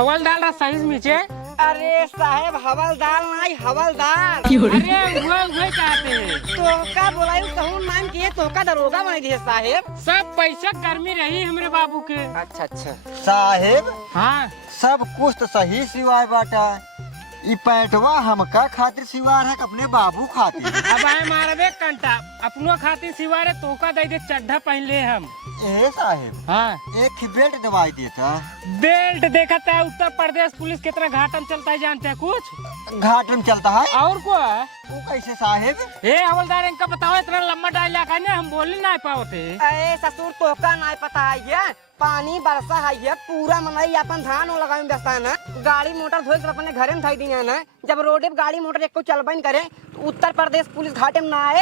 हवलदार रा साइज नीचे। अरे साहेब हवलदार नहीं हवलदार। अरे वो कहते हैं। तोहका बोलाई कहूँ नाम किए तोहका दरोगा बना दिए साहेब। सब पैसा गर्मी रही हमरे बाबू के। अच्छा अच्छा साहेब हाँ सब कुछ तो सही सिवाय बाटा। ई पैंटवा हमका खातिर सिवार है कि अपने बाबू खातिर। अब आए मारबे कंटा अपनो खातिर सिवारे तोका दे दे चड्ढा पहन ले हम। ए साहेब हाँ एक ही बेल्ट दवाई देता। बेल्ट देखा था उत्तर प्रदेश पुलिस कितना घाटम चलता है जानते हैं कुछ? घाट में चलता है। और को वो कैसे साहेब? ए हवलदार इनका बताओ इतना लंबा डायलॉग है ना हम बोल नहीं पाते। अरे ससुर तोहका नहीं पता है ये पानी बरसा है ये पूरा मनई अपन धान लगावे व्यवस्था है ना। गाड़ी मोटर धोए अपने घरे में धई दिया ना। जब रोडे पे गाड़ी मोटर एक को चलबा नहीं करे तो उत्तर प्रदेश पुलिस घाटे में ना आए।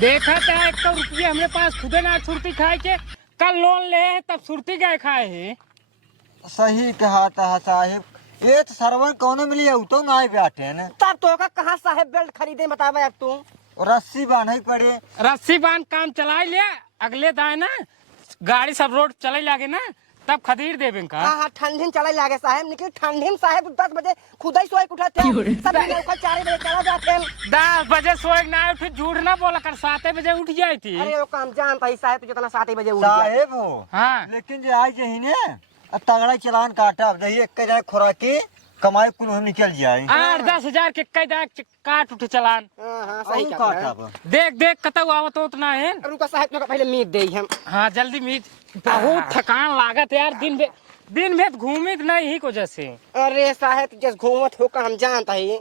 देखा था 100 रुपये हमारे पास खुदे ना सुरती खाए के कल लोन ले तब सुरती गए खाए है। सही कहा था साहेब। ये तो सरवन कौन मिली है तो ना बैठे न। तब तोहका कहाँ साहेब बेल्ट खरीदे बतावे अब तू। रस्सी बांधे पड़े। रस्सी बांध काम चला ले अगले दाए ना गाड़ी सब रोड चले लागे ना तब खरीद देवे का। हाँ ठंडी में चले लागे साहेब निकल ठंडी में साहेब 10 बजे खुदा ही सोए उठाते सब 4 बजे चला जाते 10 बजे सोए ना उठ झूठ ना बोला कर 7 बजे उठ जाई थी। अरे वो काम जानता ही साहेब जितना 7 बजे उठ जाए साहेब हो हाँ लेकिन जो आज यही ने तगड़ा चलान काटा दही एक जाए खुराकी कमाई कुल निकल जाए। 8-10 हजार के कई काट उठे चलान। हाँ सही और काटा काटा देख देख कतौ आवत उतना है। रुका साहेब तो पहले मीट दे हम। हाँ जल्दी मीट बहुत थकान लागत यार दिन में घूमित नहीं ही को जैसे। अरे साहेब जैसे घूमत हो का हम जानता ही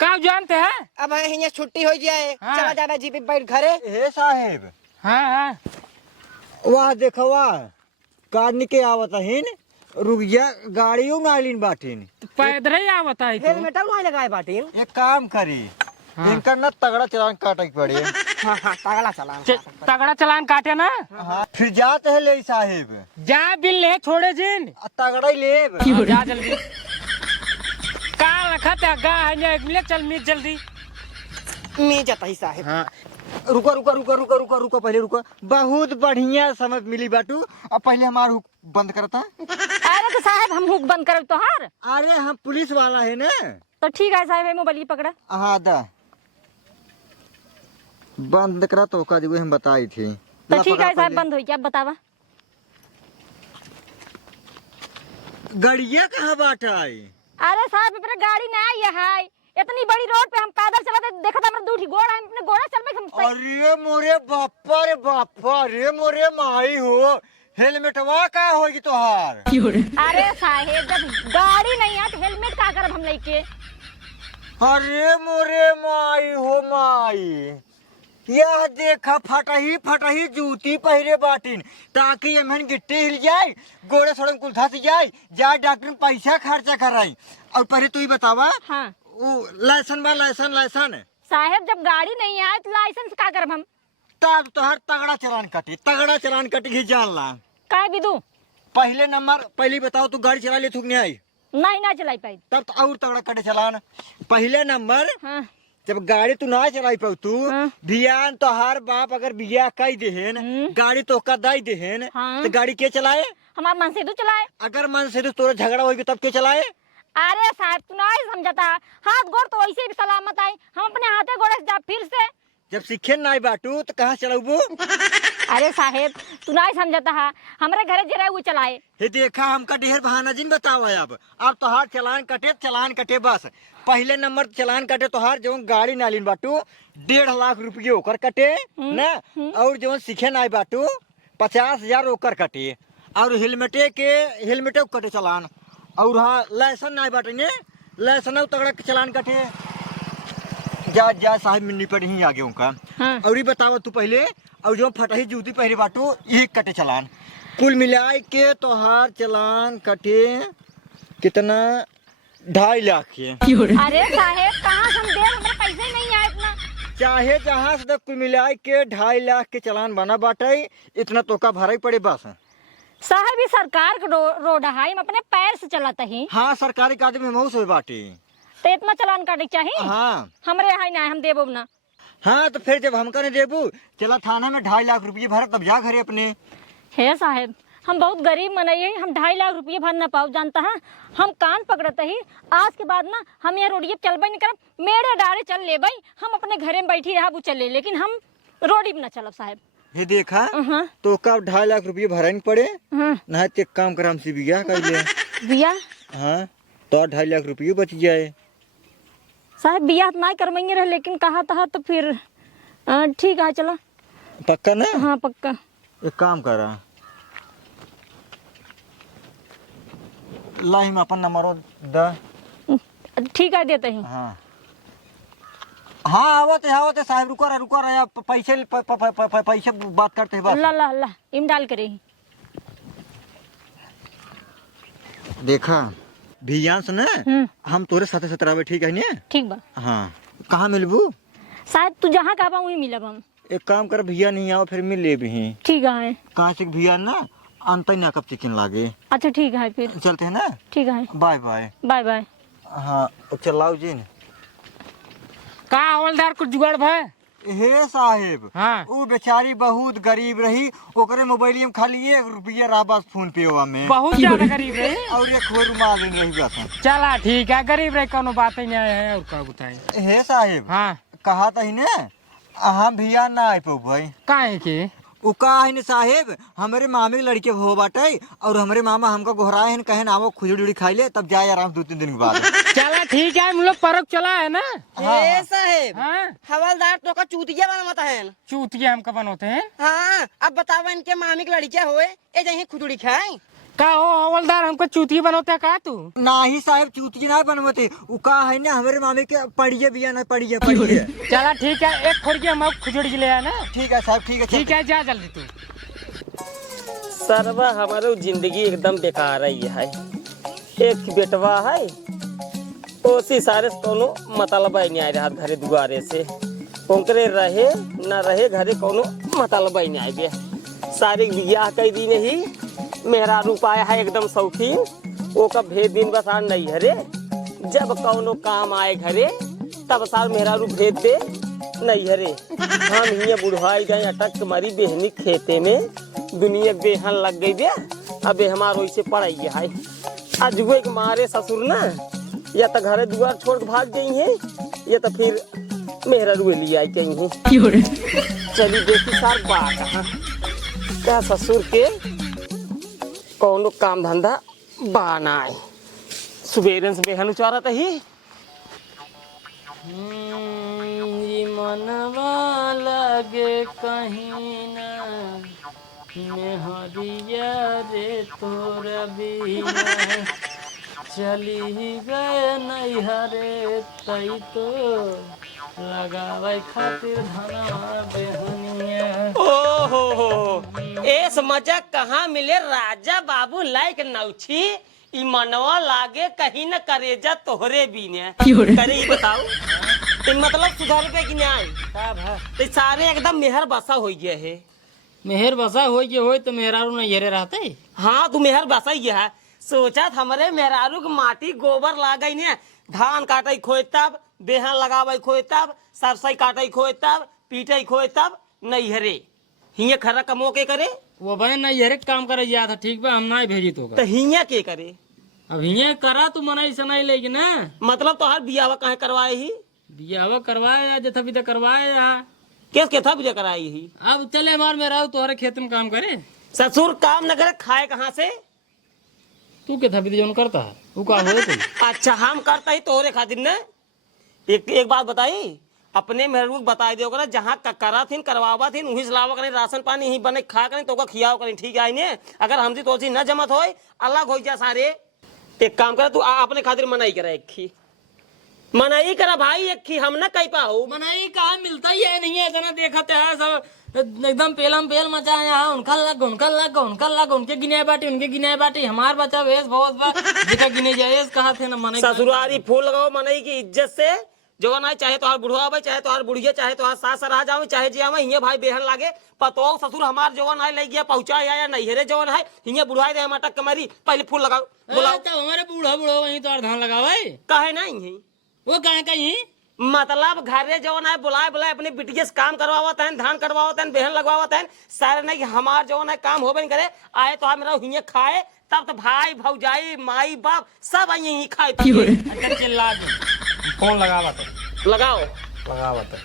कब जानते हैं अब यहाँ छुट्टी हो जाए हाँ। चला जाना जी पे बैठ घरे। हे साहेब हाँ हाँ वाह देखवा कार के आवत हिन रुक जा गाड़ियों नालिन बाटिन तो पैदल ही आवत है तो। हेलमेट नहीं लगाए बाटी। एक काम करी हाँ। इनका न तगड़ा चलान काटे के पड़े। हाँ हाँ तगड़ा चला तगड़ा चलान काटे ना हाँ फिर जाते है ले साहेब जा बिल ले छोड़े जिन तगड़ा ही ले। हाँ, जा जल्दी का रखा था गा है ना मिले चल मीट जल्दी। मीट जाता ही साहेब। हाँ रुको रुको रुको रुको रुको रुको पहले रुको बहुत बढ़िया समय मिली बाटू अब पहले हमारा हुक बंद करता। अरे तो साहब हम हुक बंद करब तोहार। अरे हम पुलिस वाला है ना। तो ठीक है साहब मोबाइल पकड़ा। हाँ दा बंद करा तो का हम बताई थी। तो ठीक है साहब बंद हो गया अब बतावा। गड़िया कहाँ बाटा है? अरे साहब अपने गाड़ी ना आई है इतनी बड़ी रोड पे हम पैदल चलते देखा था हमारा दूठी घोड़ा हम अपने घोड़ा चल में अरे मोरे बापा रे बापा रे मोरे माई हो हेलमेटवा का होगी तोहार। अरे साहेब जब गाड़ी नहीं है तो हेलमेट का करब हम लेके। अरे मोरे माई हो माई यह देखा फटही जूती पहरे बाटिन ताकि एमन गिट्टी हिल जाए गोड़े सड़क कुल धस जाए डॉक्टर में पैसा खर्चा कराई। और पहले तू ही बतावा हाँ वो लाइसन बा लाइसन साहेब जब गाड़ी नहीं है तो लाइसेंस का करब हम। तब तोहर तगड़ा चलान कटी घी जान ला। काय बिदू पहले नंबर पहले बताओ तू गाड़ी चला ले थूक नहीं आई नहीं ना चलाई पाई। तब तो और तगड़ा कटे चलान। पहले नंबर हाँ जब गाड़ी तू ना चलाई पाऊ तू हाँ। भियान तो हर बाप अगर बिया कई देहन गाड़ी तो का दाई देहन हाँ। तो गाड़ी के चलाए? हमारा मन से तू चलाए। अगर मन से तो तोरा झगड़ा होगी तब के चलाए? अरे साहब तू नहीं समझता हाथ गोड़ तो वैसे भी सलामत आई हम अपने हाथे गोड़े से जा फिर से। जब सीखे ना बाटू तो कहाँ चलाऊ? अरे साहेब तू नहीं समझता है हमारे घरे जरा वो चलाए। हे देखा हमका ढेर बहाना जिन बताओ अब तो हार चलान कटे बस। पहले नंबर चलान कटे तो हार जो गाड़ी नालिन बाटू 1.5 लाख रुपये ओकर कटे ना। और जो सीखे ना बाटू 50,000 ओकर कटे और हेलमेटे कटे चलान। और हाँ लाइसन ना बाटे ने लाइसन तगड़ा चलान कटे जा साहब मिलनी पड़ी ही आगे उनका। हाँ। और ये बताओ तू पहले और जो फटही जूती पहरे बाटू यही कटे चलान कुल मिलाए के तोहार चलान कटे कितना 2.5 लाख के। अरे साहेब कहाँ से हम दे हमारे पैसे ही नहीं आए इतना। चाहे जहाँ से कुल मिलाए के 2.5 लाख के चलान बना बाटे इतना तो का भरा ही पड़े बस। साहेब ये सरकार का रोड है हम अपने पैर से चलाता ही। हाँ सरकारी का आदमी मऊ से बाटे तो इतना चलान काटे चाहिए। हाँ हमारे यहाँ ना हम देबो ना। हाँ तो फिर जब हमका नहीं देबू चला थाना में 2.5 लाख रुपये भर तब जा घरे अपने। हे साहेब हम बहुत गरीब मनई है, हम 2.5 लाख रुपये भर ना पाओ जानता है। हम कान पकड़ते ही आज के बाद ना हम यहाँ रोडिये पे चलबे नहीं करब। मेरे डारे चल ले भाई, हम अपने घरे में बैठी रहा चले, लेकिन हम रोडी पे ना चलब साहब। ये देखा हाँ। तो कब 2.5 लाख रुपये भरन पड़े हाँ। ना, एक काम कर हमसे बिया कर ले। बिया हाँ तो 2.5 लाख रुपये बच जाए साहब। बिया ना करवाएंगे रहे, लेकिन कहा था तो फिर ठीक है चलो। पक्का ना? हाँ पक्का। एक काम करा, ला हिम अपन नंबर द। ठीक है देते हैं। हाँ हाँ आवत है साहब, रुको रहा पैसे बात करते हैं बस। ला इम डाल करे। देखा भियांस ने हम तोरे साथे सतरावे, ठीक है ने? ठीक बा। हाँ कहाँ मिलबू? शायद तू जहाँ कहबा वहीं मिलब हम। एक काम कर, भैया नहीं आओ फिर मिल ले भी। ठीक है। कहाँ से भैया ना अंत ना कब चिकन लागे। अच्छा ठीक है फिर चलते हैं ना? ठीक है। Bye bye. Bye bye. हाँ चलाओ जी। का हवलदार कुछ जुगाड़ भाई? हे साहेब, हाँ। वो बेचारी बहुत गरीब रही, ओकरे मोबाइल में खाली 1 रुपया रहा बस फोन पे में। बहुत ज्यादा गरीब रहे और एक खोर रुमाल रही बस। चला ठीक है, गरीब रहे कोनो बात ही नहीं है। और क्या बताए? हे साहेब, हाँ कहा था ही ने हम भैया ना आए पो भाई। काहे के? उ का है ने साहेब, हमारे मामे के लड़के हो बाटे और हमारे मामा हमको घोराए हैं, कहे ना वो खुजड़ी खाई ले तब जाए आराम 2-3 दिन के बाद। चला ठीक है, हम लोग परख चला है ना। ए साहेब, हाँ हवलदार तो का चूतिया बनवाता है। चूतिया हमका बनोते हैं। हाँ अब बताओ इनके मामी के लड़किया होए ए जही खुदड़ी खाए। का हो हवलदार, हमको चूतिया बनोते का तू? ना ही साहेब चूतिया ना बनवते, उ का है ना हमारे मामे के पड़िए बिया ना पड़िए। चला ठीक है, एक खोड़ के हम खुजड़ी ले आना। ठीक है साहब, ठीक है ठीक है, जा जल्दी तू। सरवा हमारो जिंदगी एकदम बेकार है। एक बेटवा है, ओसी सारे कोनो मतलब नहीं आ रहा घरे दुआरे से। ओकरे रहे न रहे घरे कोनो मतलब नहीं आ गया। सारे बियाह कई दिन ही मेरा रूप आया है एकदम शौकीन। वो का भेद दिन बसान नहीं हरे, जब कौनो काम आए घरे तब साल मेरा रूप भेद दे नहीं हरे। हम हिया बुढ़ाई गए अटक मरी बेहनी खेते में, दुनिया बेहन लग गई बे। अबे हमार वैसे पढ़ाई है आज के मारे ससुर ना या तो घरे दुआर छोड़ के भाग गई है या तो फिर मेहरा रुए लिया आई कहीं है। चली देखी सार बात क्या ससुर के कौनो काम धंधा बनाए। सुबेरन से बेहन उचारत ही मनवा लगे कहीं ना मेहरिया रे तोरा बिना चली गए नहीं हरे तई तो लगावे खातिर धनवा बेहनिया। ओहो एस मजा कहाँ मिले राजा बाबू लाइक नौछी। ई मनवा लागे कहीं न करेजा तोहरे बीने करे। ही बताओ तो मतलब सुधार पे कि नहीं? तो सारे एकदम मेहर बसा हो गया है। मेहर बसा हो गया हो तो मेहरारू नहीं हेरे रहते। हाँ तू मेहर बसा ही है। सोचा हमारे मेहरारू के माटी गोबर लागई ने, धान काटे खोए तब, बेहन लगावे खोए तब, सरसई काटे खोए तब, पीटे खोए तब नहीं हरे हिया खरा कमो के करे। वो बने नहीं हेरे काम करे जा था। ठीक बा हम ना भेजी तो हिया के करे। अब हिया करा तू मनाई से नहीं लेगी ना। मतलब तो हर बियावा कहे करवाए ही? बियाह करवाए या जथा भी करवाए या किस के था बिया कराई ही? अब चले मार मेरा तोहरे खेत में काम करे। ससुर काम न करे खाए कहाँ से? तू के था भी जोन करता है तू का हो तू। अच्छा हम करता ही तोहरे खातिर ने। एक बात बताई, अपने मेहरू बता दे ओकरा जहाँ करा थीन करवावा थीन वही सलावा करें, राशन पानी ही बने खा करें तो खियाव करें। ठीक है ने? अगर हमसे तो न जमत हो अलग हो जा सारे। एक काम करे तू अपने खातिर मनाई करा, एक खी मनाई करा भाई, एक खी हम न कह पाओ। मनाई कहा मिलता ही है नहीं है, इतना देखते है सब एकदम पेलम पेल मचा यहाँ उनका लग उनके गिने बाटी उनके गिने बाटी। हमार बच्चा वेश बहुत बा जिका गिने जाए कहा थे ना मनाई। ससुरारी फूल लगाओ मनई की इज्जत से। जो ना चाहे तो बुढ़वा आवे, चाहे तो बुढ़िया, चाहे तो सास रह जाओ, चाहे जी आवे हिंगे भाई बेहन लागे। पतो ससुर हमार जवन है ले गया पहुंचा या नहीं हेरे जवन है हिंगे बुढ़ाई दे हम अटक के मारी। पहले फूल लगाओ बुलाओ। तो हमारे बूढ़ा वहीं तो धान लगावे कहे नहीं है वो कहे कहीं मतलब घरे जवन है बुलाए बुलाए अपने बिटिया से काम करवावत है, धान कटवावत है, बेहन लगवावत है, सारे नहीं कि हमार जवन है काम होबे नहीं करे। आए तो मेरा हिये खाए, तब तो भाई भौजाई माई बाप सब आई यही खाए। अच्छा चिल्ला दे, फोन लगावा तो लगाओ लगावा तो।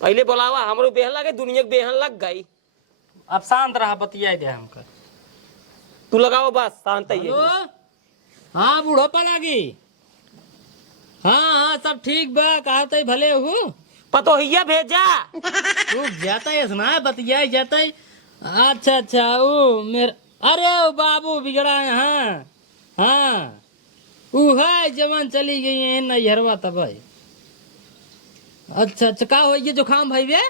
पहले बोलावा, हमरो बेहन लगे, दुनिया के बेहन लग गई। अब शांत रहा, बतिया दे हमको। तू लगाओ बस, शांत ही है। हेलो, हाँ बूढ़ो पर लागी। हाँ सब ठीक बा, कहा तई भले हो। पतोहिया भेजा। तू जाता है सुना, बतिया जाता है। अच्छा वो मेरे, अरे वो बाबू बिगड़ा है। हाँ हाँ वो है जवान चली गई है नैहरवा तब भाई। अच्छा का हो ये जुकाम भाई वे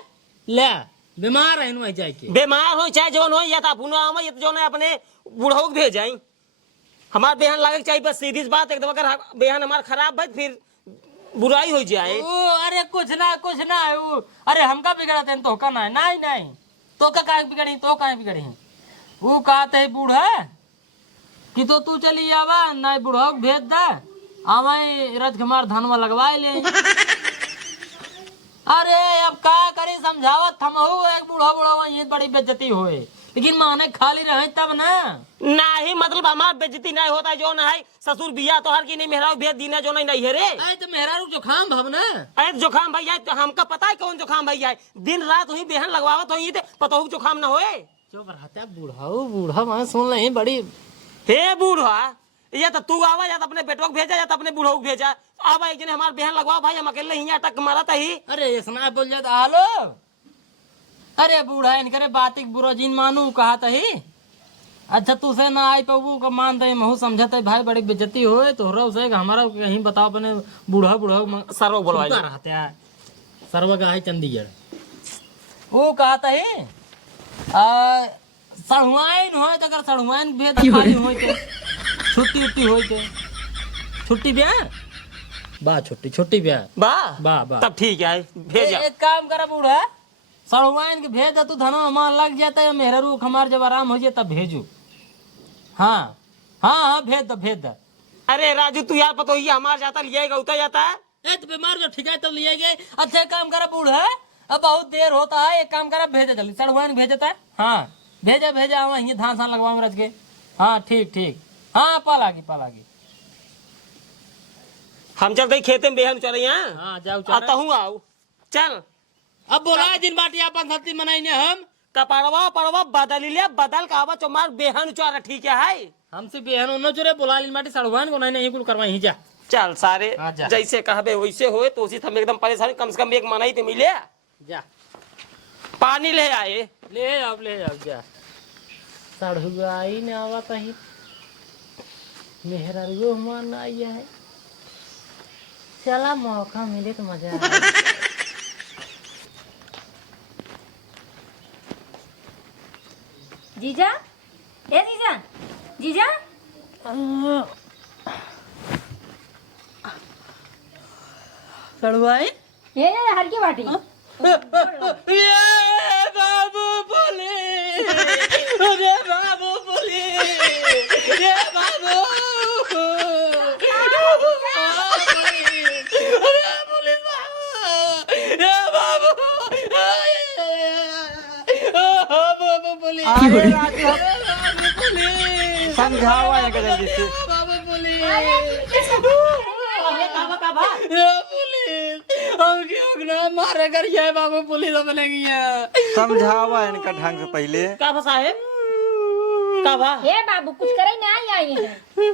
ले बीमार है वही जाके। बीमार हो चाहे जौन हो, या तो अपना आवा, या तो जौन है अपने बूढ़ो के भेजाई। हमार बेहन लागे के चाहिए, बस सीधी सी बात। एकदम अगर बेहन हमार खराब है फिर बुराई हो जाए। ओ अरे कुछ ना वो, अरे हमका बिगड़ा थे तो का ना नहीं तो का काहे बिगड़ी, तो काहे बिगड़ी। वो कहते है बूढ़ा कि तो तू चली आवा, नहीं बूढ़ा को भेज दे, आवा रथ कुमार धनवा लगवाए ले। अरे अब का करी समझावत हमहू, एक बूढ़ा वही बड़ी बेइज्जती होए, लेकिन माने खाली रहे तब ना। नहीं मतलब हमार बेइज्जती नहीं होता है, जो ना है ससुर बिया तो हर की नहीं मेहरा भेज दीना जो नहीं है रे। अरे तो मेहरा रुक जुकाम भवना। अरे जुकाम भैया तो हमका पता है कौन जुकाम भैया है, दिन रात वही बेहन लगवावत हो, ये पतोहू जुकाम ना होए। चुप रहता बूढ़ा मैं सुन रही बड़ी। हे बूढ़ा, या तो तू आवा, या तो अपने बेटवा को भेजा, या तो अपने बूढ़ो को भेजा। आवा एक जने हमार बेहन लगवाओ भाई, हम अकेले ही अटक मारा था ही। अरे इसना बोल जाता हालो। अरे बूढ़ा इनकरे बातिक बुरा जिन मानू कहा ही। अच्छा तू से ना आई पबू का मान दे, महू समझते भाई बड़ी बेइज्जती होए तोहरा से हमारा कहीं बताओ अपने बूढ़ा सर्व बोलवाई रहते है सर्व का है चंडीगढ़। वो कहता है सड़ुआइन हो तो अगर सड़ुआइन भेद खाली हो तो छुट्टी उट्टी हो तो छुट्टी ब्याह बा छुट्टी ब्याह बा तब ठीक है भेजा। एक काम करा बूढ़ा, सड़ुआइन के भेज दे, तू धनो हमार लग जाता है, मेहरा रूख हमार जब आराम हो जाए तब भेजू। हाँ भेज दो। अरे राजू तू यार पतो ही हमार जाता लिया उतर जाता है। ए तो बीमार जो ठीक है तब लिए गए। अच्छा एक काम करा बूढ़ा, अब बहुत देर होता है, एक काम करा भेजा जल्दी, सड़ुआइन भेजता है। हाँ भेजा वहीं धान सान लगवा में रच के। हाँ ठीक हाँ पालागी। हम चल गई खेते में बेहन चल हाँ जाओ आता हूँ आओ चल। अब बोला दिन बाटी अपन धरती मनाइने हम कपड़वा बदल लिया, बदल का आवा चमार बेहन चोरा ठीक है। हमसे बेहन उन्नो चुरे बोला लिन बाटी सड़ुआइन को नहीं कुल करवाई जा। चल सारे हाँ, जा। जैसे कहबे वैसे होए तो उसी हम एकदम परेशान, कम से कम एक मनाई तो मिले। जा पानी ले आए, ले अब जा। सड़ुआई ने आवा तही मेहरा रो मान आई है, चला मौका मिले तो मजा आए। जीजा ए जीजा सड़ुआई ये हर की बाटी ये बाबू बोले, अरे बाबू बोले, ये बाबू अरे पुलिस बाबू, बाबू पुलिस, अरे राजू पुलिस समझावा इनके जल्दी से। बाबू पुलिस हम क्यों ना मारे कर ये बाबू पुलिस अपने समझावा इनका ढंग से पहले। का साहेब का भा ये बाबू कुछ करे नहीं आई है,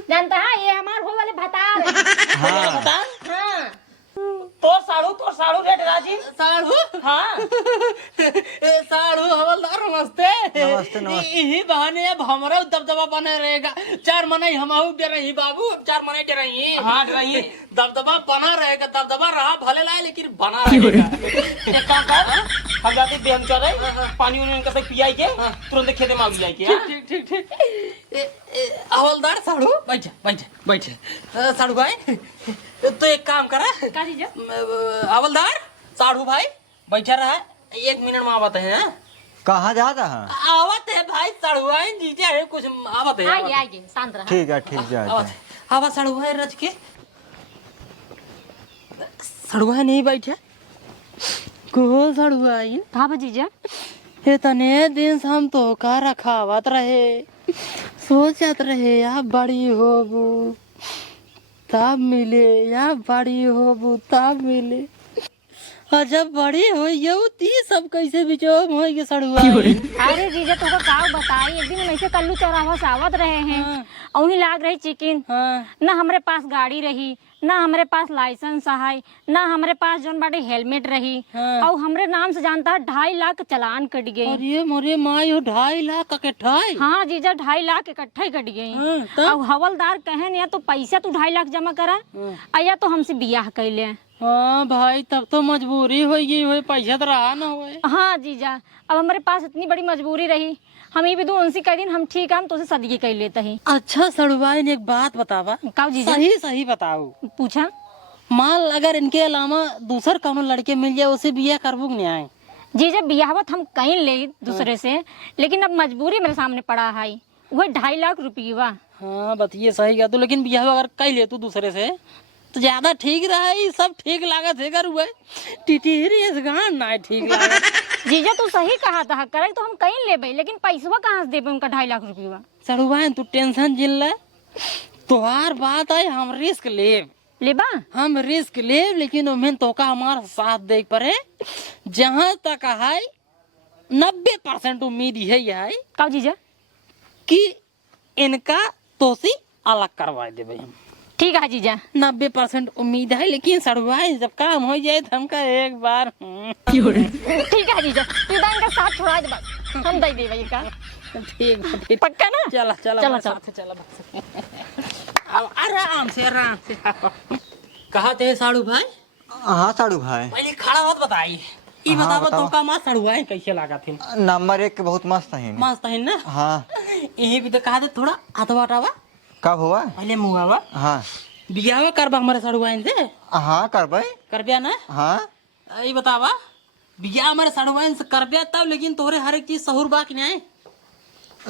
जानता है ये हमार हो वाले भतार है। हाँ हाँ तो साड़ू रेट राजी साड़ू हाँ साड़ू हवलदार नमस्ते। नमस्ते। यही बहाने अब हमारा दबदबा बने रहेगा, 4 महीने हमाऊ डे रही बाबू, 4 महीने डे रही। हाँ रही दबदबा बना रहेगा, दबदबा रहा भले लाए लेकिन बना रहेगा। एक काम कर, हम जाते बेहन चले, पानी उन्हें इनका से पियाई के तुरंत खेते में आ जाए के। ठीक हवलदार साड़ू बैठ साड़ू भाई तो एक काम करा का जीजा हवलदार साड़ू भाई बैठा रहा, 1 मिनट में आवत है। कहाँ जाता है? आवत है भाई सड़ुआई जीते है कुछ आवत है। आइए शांत रहा। ठीक है आवा सड़ुआई रच के सड़ुआ नहीं बैठे को सड़ुआ कहा भजीजा? इतने दिन से हम तो का रखावत रहे, सोचत रहे या बड़ी होबू तब मिले, या बड़ी होबू तब मिले, और जब बड़ी हो ती सब कैसे बिचोम हो के सड़ुआ। अरे जीजा तुमको का बताई, एक दिन हम ऐसे कल्लू चौराहा से आवत रहे हैं और वहीं लाग रही चिकन। ना हमारे पास गाड़ी रही, ना हमारे पास लाइसेंस है, ना हमारे पास जोन बाटे हेलमेट रही, और हमरे नाम से जानता है 2.5 लाख चलान कट गए। अरे मोरे माई हो 2.5 लाख इकट्ठा? हाँ जीजा 2.5 लाख इकट्ठा ही कट गई। और हवलदार कहे या तो पैसा तू 2.5 लाख जमा करा या तो हमसे बियाह कैले। हाँ भाई तब तो मजबूरी हो गई हो, पैसा तो रहा ना हो। हाँ जीजा अब हमारे पास इतनी बड़ी मजबूरी रही, हम ये भी दो उनसे कह दिन हम ठीक है हम तो सदगी कर लेते हैं। अच्छा सड़ुआई ने एक बात बतावा, काऊ जीजा? सही सही बताओ। पूछा? मान अगर इनके अलावा दूसर कौनो लड़के मिल जाए उसे बिया करबू नहीं आए? जीजा बियाहवत हम कहीं ले दूसरे से, लेकिन अब मजबूरी मेरे सामने पड़ा है, वह 2.5 लाख रुपया। हाँ बताइए सही कहा तो, लेकिन बियाह अगर कह ले तू दूसरे से तो ज्यादा ठीक रहा, सब ठीक लागत है हुए टिटिहरी इस गान ना ठीक लागत। जीजा तू सही कहा था, करे तो हम कहीं लेबे, लेकिन पैसवा कहाँ से देबे उनका 2.5 लाख रुपया? सड़ुआन तू टेंशन जिल ले, तुहार बात है हम रिस्क लेबा, हम रिस्क लेब, लेकिन उमें तो का हमारा साथ देख पड़े। जहाँ तक है 90% उम्मीद है काऊ जीजा कि इनका तोसी अलग करवा देवे हम। ठीक है जीजा 90% उम्मीद है, लेकिन सड़ुआई जब काम हो जाए तो हमका एक बार ठीक है जीजा तू इनका साथ छोड़ा दे बस, हम दे देबे का। ठीक है फिर पक्का ना? चला चला चला साथ चला अब आराम से कहा थे साड़ू भाई? हाँ साड़ू भाई पहले खड़ा होत बताई ई हाँ, बतावा बताओ। तो का मां सड़ुआई कैसे लगा थे? नंबर 1 के बहुत मस्त है। मस्त है ना? हाँ यही भी तो कहा थे थोड़ा अतवाटावा कब हुआ? पहले मुआवा हाँ बियावा करबा हमारे सड़ुआई से? हाँ करबे। करबिया ना? हाँ ये बतावा बिया हमारे सड़ुआई से करबिया तब, लेकिन तोरे हर एक चीज सहूर बाकी नहीं है।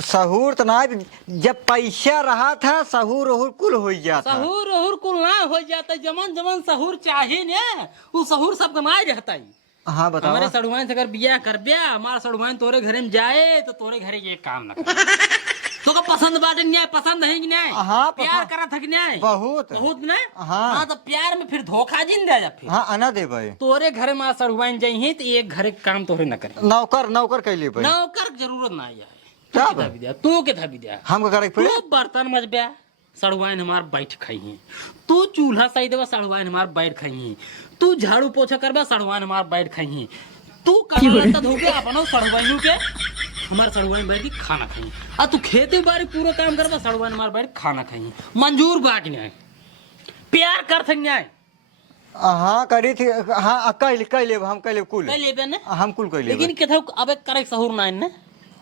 सहूर तो ना, जब पैसा रहा था सहूर ओहूर कुल हो जाता। सहूर ओहूर कुल ना हो जाता, जमन जमन सहूर चाहिए ने वो सहूर सब कमाए रहता है। हाँ बताओ। हमारे सड़ुआन से अगर बिया कर बिया, हमारा सड़ुआन तोरे घरे में जाए तो तोरे घरे ये काम ना करे। तो का पसंद बाटे नहीं, पसंद है कि नहीं? हाँ प्यार करा था कि नहीं? बहुत बहुत ना? हाँ। हाँ तो प्यार में फिर धोखा जिन दे जा फिर। हाँ आना दे भाई। तोरे घरे में सड़ुआन जाइए तो एक घरे काम तोरे न करे। नौकर नौकर कैले भाई? नौकर की जरूरत ना है। तब तू के था विद्या हमको करे पड़े। तू बर्तन मजबा सड़ुआइन हमार बैठ खाई है, तू चूल्हा सही देवा सड़ुआइन हमार बैठ खाई है, तू झाड़ू पोछा करबा सड़ुआइन हमार बैठ खाई है, तू कपड़ा धो के अपनो सड़ुआइनू के हमार सड़ुआइन बैठ के खाना खाई, आ तू खेते बारी पूरा काम करबा सड़ुआइन हमार बैठ खाना खाई। मंजूर बा कि नहीं? प्यार कर थक नहीं? हाँ करी थी। हाँ कैले हम कैले कुल कह लेबे ने, हम कुल कैले। लेकिन केथौ अबे करे सहूर ना ने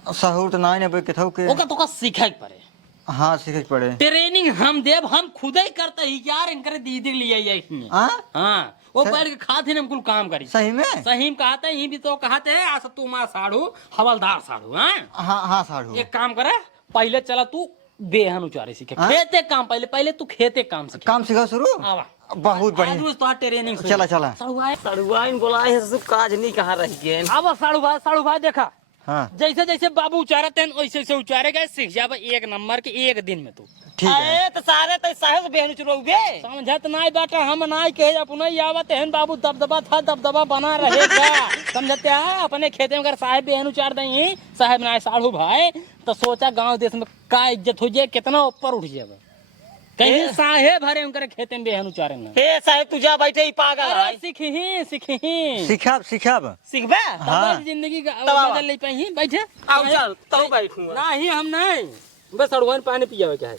सहूर तो ना भाई केथौ के। ओका तो सीखे पड़े। हाँ सीखे पड़े। ट्रेनिंग हम देव, हम खुद ही करते ही यार, इनकर दीदी लिए जाए। हाँ वो बैठ के खाते हम कुल काम करी। सही में? सही में कहते ही भी तो कहते हैं आज तू माँ साड़ू हवलदार साड़ू। हाँ हाँ साड़ू। एक काम करे पहले चला तू बेहन उचारे सीखे, खेते काम पहले तू खेते काम सीखे। काम सीखा शुरू। आवा बहुत बढ़िया। आज रोज तो ट्रेनिंग चला चला। सड़ुआइन बोला है सब काज नहीं कहा रह गए। अब साड़ू भाई देखा हाँ जैसे जैसे बाबू उचारते हैं वैसे वैसे उचारे गए, सीख जाबे एक नंबर के एक दिन में तू। ठीक है। तो सारे तो साहब बेहन चुरोगे समझत नहीं बाटा, हम नहीं कहे अपने आवत हैं बाबू, दबदबा था दबदबा बना रहेगा। समझते हैं अपने खेते में अगर साहेब बेहन उचार दें साहेब ना साड़ू भाई तो सोचा गांव देश में का इज्जत हो जाए, कितना ऊपर उठ जाएगा। कहीं साहेब भरे उनके खेते में बेहन उचारे ना। हे साहब तुझा बैठे ही पागल है। सीखी सिखाब सीखबा हाँ। तब जिंदगी बदल ले पाई। बैठे आओ चल तो बैठूंगा। नहीं हम नहीं, बस सड़ुआन पानी पिया क्या है।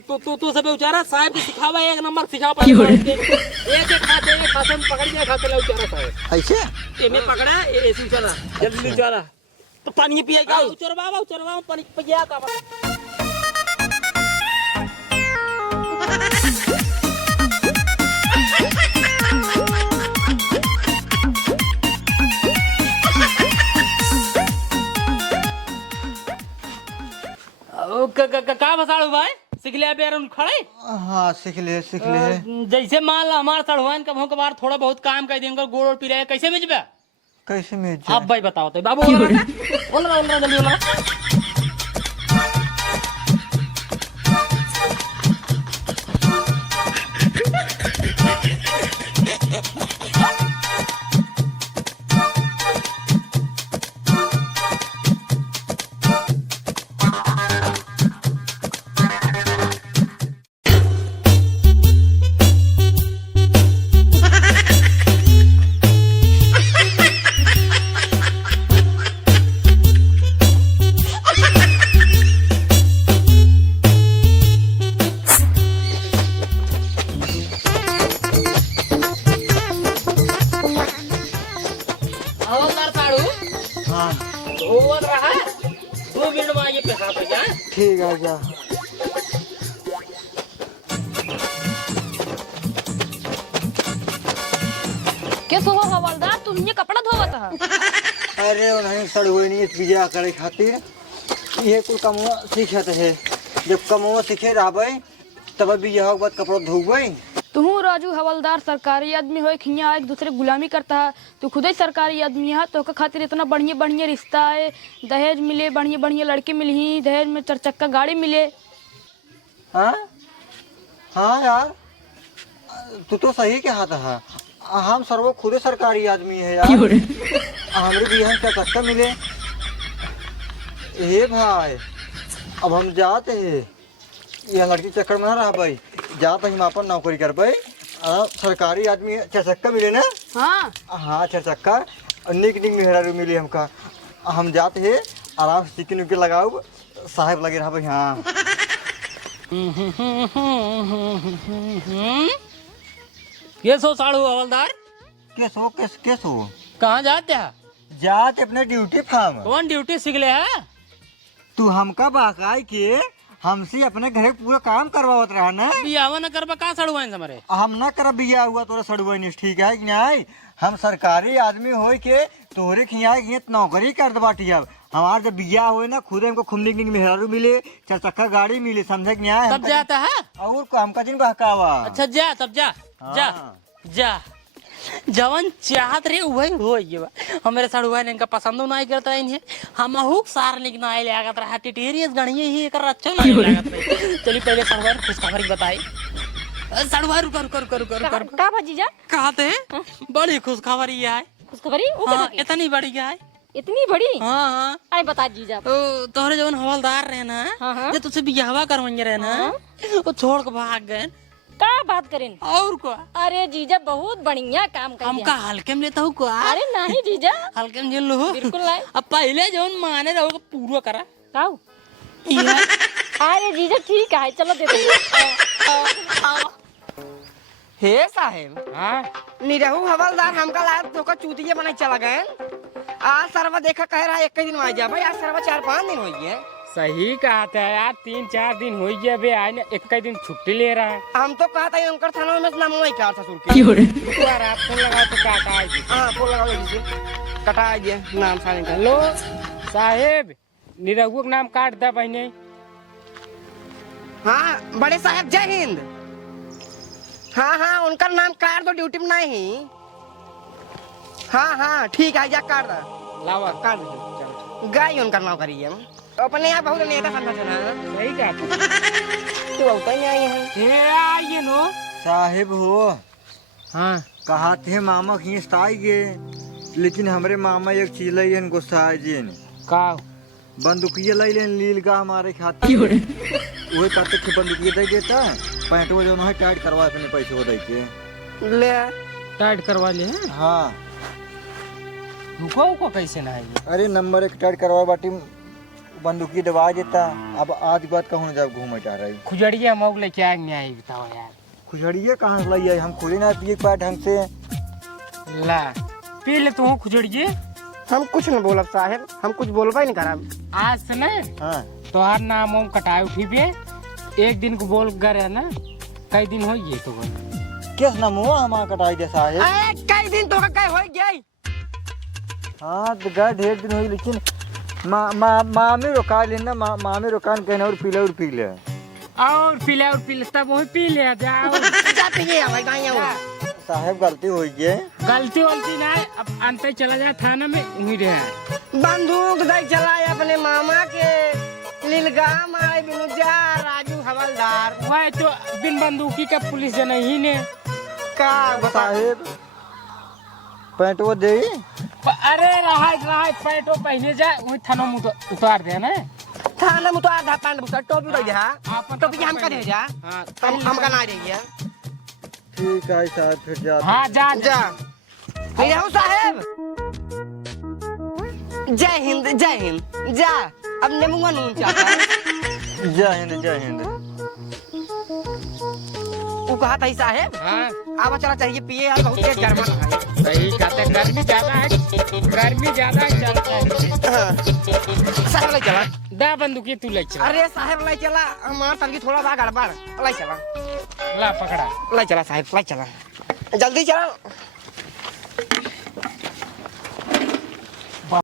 तू सब उचारा साहब की सिखावा, एक नंबर सिखावा। एक खाते में पकड़ के खाते ला उचारा साहब ऐसे एमे पकड़ा ऐसे उचारा जल्दी उचारा तो पानी पिया का उचरवा पानी पिया का। का बसाड़ू भाई सीख ले अब यार खड़े। हाँ सीख ले जैसे मान ला हमार सड़वान कभों कभार थोड़ा बहुत काम कर देंगे गोड़ ओड़ पी रहे कैसे मिजबे? कैसे में आप भाई बताओ तो बाबू बोल रहा जल्दी बोल रहा। हवलदार साड़ू हाँ धोवत रहा 2 मिनट में ये पेशा पे जा। ठीक है जा। क्या सोहो हवलदार तुम ये कपड़ा धोवत है? अरे वो नहीं सड़गोई नहीं बिया करे खातिर ये कुल कमुआ सीखत है। जब कमुआ सीखे रहबै तब बिया के बाद कपड़ा धोबै। तुम राजू हवलदार सरकारी आदमी हो खिया एक दूसरे गुलामी करता है। तू खुद ही सरकारी आदमी है तो खातिर इतना बढ़िया बढ़िया रिश्ता है, दहेज मिले, बढ़िया बढ़िया लड़के मिली, दहेज में 4 चक्का गाड़ी मिले। हाँ हाँ यार तू तो सही कहता है। हम सर्वो खुद सरकारी आदमी है यार। हमारे बिया में 4 चक्का मिले। हे भाई अब हम जाते हैं यह लड़की चक्कर में ना रह भाई जाते हम अपन नौकरी करबै। सरकारी आदमी 4 चक्का मिले ना। हाँ हाँ 4 चक्का निक निक मेहरारू मिले हमका। हम जाते हैं आराम से चिकन उके लगाओ साहेब लगे रह भाई। हाँ ये सो साड़ू हवलदार केस हो कहाँ जाते हैं? जाते अपने ड्यूटी फार्म। कौन ड्यूटी सीख ले है? तू हमका बाकाई के हमसे अपने घर पूरा काम करवावत रहा ना। बियावा न करबा का सड़वाइन हमारे? हम ना कर बिया हुआ तोरा सड़ुआ ठीक है कि नहीं। हम सरकारी आदमी हो के तोरे खिया नौकरी कर दबाटी। अब हमार जब बिया हुए ना खुद हमको खूब निक निक मेहरारू मिले, 4 चक्का गाड़ी मिले, समझे कि नहीं। तब जाता है और को हमका जिन बहकावा। अच्छा जा तब जा जा जा जवन चाहत रे वही हो ये बा। हमारे सड़ुआ ने इनका पसंद नहीं करता इन्हें हम हुक सार लेकिन आए लागत रहा टिटेरियस गणिये ही कर अच्छा नहीं लागत रहे। चलिए पहले सड़ुआ ने खुशखबरी बताई। सड़ुआ रुक रुक रुक रुक रुक का भजीजा कहते हैं बड़ी खुशखबरी है। खुशखबरी हाँ इतनी बड़ी है इतनी बड़ी? हाँ हाँ आई बता जीजा। तोहरे जवन हवलदार रहे ना हाँ। जो तुझसे बियाहवा करवाएंगे रहे ना वो छोड़ के भाग गए। का बात करें? और को अरे जीजा बहुत बढ़िया काम कर हमका हल्के में लेता हूँ को। अरे नहीं जीजा हल्के में लो बिल्कुल नहीं। अब पहले जवन माने रहो पूरा करा। काऊ अरे जीजा ठीक है चलो दे दो। हे साहेब हाँ निरहू हवलदार हमका लायक तो चूतिया बना चला गए। आज सरवा देखा कह रहा है 1 दिन आ जा भाई। आज सरवा 4-5 दिन हो गए। सही कहा था यार 3-4 दिन हो गया बे आज 1 दिन छुट्टी ले रहा है। हम तो कहा था अंकर थाना में नाम वही काट था सुर के। यार आप फोन लगाओ तो काटा आएगी। हाँ फोन लगाओ जल्दी से कटा आ गया नाम सारे का। हेलो साहेब निरहुआ के नाम काट दा बहने। हाँ बड़े साहब जय हिंद। हाँ हाँ उनका नाम काट दो ड्यूटी में नहीं। हाँ हाँ ठीक है जा काट दो लावा काट दो गाय उनका नाम करिए। अपने यहाँ बहुत नेता समझा ना। सही कहा तू होता ही आई है। ये आइए नो साहेब हो हाँ कहा थे मामा खींच आइए लेकिन हमरे मामा एक चीज लाई गुस्सा जिन का बंदूकिया लाई लेन लील का हमारे खातिर वही कहते थे बंदूकिया दे देता पैंटो जो है टाइट करवा अपने पैसे दे के ले टाइट करवा ले। हाँ रुको को कैसे ना है? अरे नंबर 1 टाइट करवा बाटी बंदूकी दबा देता। अब आज बात कहूँ जब घूम जा रही खुजड़िया मऊ लेके आएंगे आई बताओ यार। खुजड़िए कहाँ से लाई हम खुद ना पिए पाए ढंग से। ला पी ले तू खुजड़िए। हम कुछ न बोलब साहेब हम कुछ बोलबा ही नहीं करब। आज से ना हाँ तोहार नाम हम कटाए उठी पे 1 दिन को बोल गए ना कई दिन हो ये तो किस नमो हमारा कटाई दे साहेब। कई दिन तो कई हो गई। हाँ तो गए ढेर दिन हुई लेकिन मामी रोका लेना मामी रोकान कहना और पी ले। और पी ले तब वही पी ले जाओ। जा पीजिए हमारे गाँव आओ। साहब गलती हुई है। गलती वलती ना है, अब अंत चला जाए थाना में वहीं रहे। बंदूक दे चलाए अपने मामा के लीलगा मारे बिनु जा राजू हवलदार। वह तो बिन बंदूकी का पुलिस जन ही ने का बता साहेब पैंट वो दे। अरे रहा पैटो पहने जाए वही थाना में उतार दे ना। थाना में तो आधा पैंट बुसा टोपी दे जा। हाँ, टोपी हम का दे जा। हाँ हमका ना दे जा। ठीक है साहब फिर जा। हाँ जा जा ले जाओ साहेब। जय हिंद जय हिंद। जा अब नेमुआ नून चाहता है। जय हिंद जय हिंद। वो कहा था साहेब हाँ आवा चला चाहिए पिए यार बहुत तेज गर्मा है। सही कहते हैं, गर्मी ज्यादा है चलता है। साहेब ले चला। दा बंदूकी तू ले चल। अरे साहेब ले चला हमार तनकी थोड़ा सा गड़बड़ ले चला। ला पकड़ा। ले चला साहेब ले चला जल्दी चला।